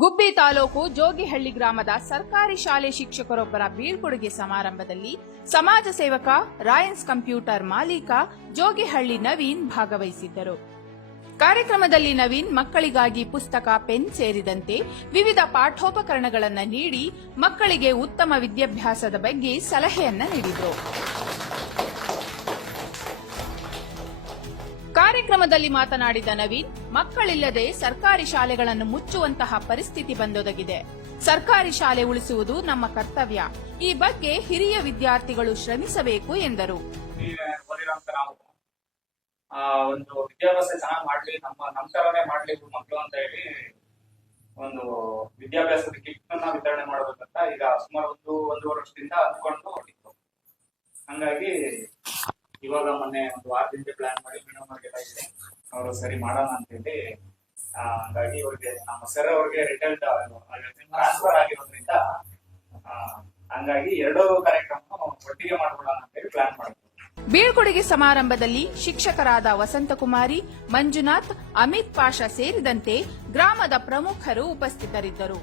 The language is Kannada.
ಗುಬ್ಬಿ ತಾಲೂಕು ಜೋಗಿಹಳ್ಳಿ ಗ್ರಾಮದ ಸರ್ಕಾರಿ ಶಾಲೆ ಶಿಕ್ಷಕರೊಬ್ಬರ ಬೀಳ್ಕೊಡುಗೆ ಸಮಾರಂಭದಲ್ಲಿ ಸಮಾಜ ಸೇವಕ ರಾಯನ್ಸ್ ಕಂಪ್ಯೂಟರ್ ಮಾಲೀಕ ಜೋಗಿಹಳ್ಳಿ ನವೀನ್ ಭಾಗವಹಿಸಿದ್ದರು. ಕಾರ್ಯಕ್ರಮದಲ್ಲಿ ನವೀನ್ ಮಕ್ಕಳಿಗಾಗಿ ಪುಸ್ತಕ, ಪೆನ್ ಸೇರಿದಂತೆ ವಿವಿಧ ಪಾಠೋಪಕರಣಗಳನ್ನು ನೀಡಿ ಮಕ್ಕಳಿಗೆ ಉತ್ತಮ ವಿದ್ಯಾಭ್ಯಾಸದ ಬಗ್ಗೆ ಸಲಹೆಯನ್ನ ನೀಡಿದರು. ಕಾರ್ಯಕ್ರಮದಲ್ಲಿ ಮಾತನಾಡಿದ ನವೀನ್, ಮಕ್ಕಳಿಲ್ಲದೆ ಸರ್ಕಾರಿ ಶಾಲೆಗಳನ್ನು ಮುಚ್ಚುವಂತಹ ಪರಿಸ್ಥಿತಿ ಬಂದೊದಗಿದೆ. ಸರ್ಕಾರಿ ಶಾಲೆ ಉಳಿಸುವುದು ನಮ್ಮ ಕರ್ತವ್ಯ. ಈ ಬಗ್ಗೆ ಹಿರಿಯ ವಿದ್ಯಾರ್ಥಿಗಳು ಶ್ರಮಿಸಬೇಕು ಎಂದರು. ಒಂದು ವಿದ್ಯಾಭ್ಯಾಸ ಚೆನ್ನಾಗಿ ಮಾಡ್ಲಿ, ನಮ್ಮ ತರನೇ ಮಾಡ್ಲಿ ಮಕ್ಕಳು ಅಂತ ಹೇಳಿ ಒಂದು ವಿದ್ಯಾಭ್ಯಾಸದ ಕಿಟ್ ಅನ್ನ ವಿತರಣೆ ಮಾಡಬೇಕಂತ ಈಗ ಸುಮಾರು ಒಂದೂವರೆ ವರ್ಷದಿಂದ ಅಂದ್ಕೊಂಡು ಹೊರಟಿತ್ತು. ಹಂಗಾಗಿ ಇವಾಗ ಮೊನ್ನೆ ಒಂದು ವಾರದಿಂದ ಪ್ಲಾನ್ ಮಾಡಿ ಮೇಡಮ್ ಅವ್ರಿಗೆಲ್ಲ ಇದೆ, ಅವರು ಸರಿ ಮಾಡೋಣ ಅಂತ ಹೇಳಿ. ಹಂಗಾಗಿ ಅವ್ರಿಗೆ ನಮ್ಮ ಸರ್ ಅವ್ರಿಗೆ ರಿಟೈರ್ಡ್ ಟ್ರಾನ್ಸ್ಫರ್ ಆಗಿರೋದ್ರಿಂದ ಹಂಗಾಗಿ ಎರಡೂ ಕಾರ್ಯಕ್ರಮ ಒಟ್ಟಿಗೆ ಮಾಡ್ಕೊಳ್ಳೋಣ ಅಂತ ಹೇಳಿ ಪ್ಲಾನ್ ಮಾಡಿದ್ವಿ. ಬೀಳ್ಕೊಡುಗೆ ಸಮಾರಂಭದಲ್ಲಿ ಶಿಕ್ಷಕರಾದ ವಸಂತಕುಮಾರಿ, ಮಂಜುನಾಥ್, ಅಮಿತ್ ಪಾಷಾ ಸೇರಿದಂತೆ ಗ್ರಾಮದ ಪ್ರಮುಖರು ಉಪಸ್ಥಿತರಿದ್ದರು.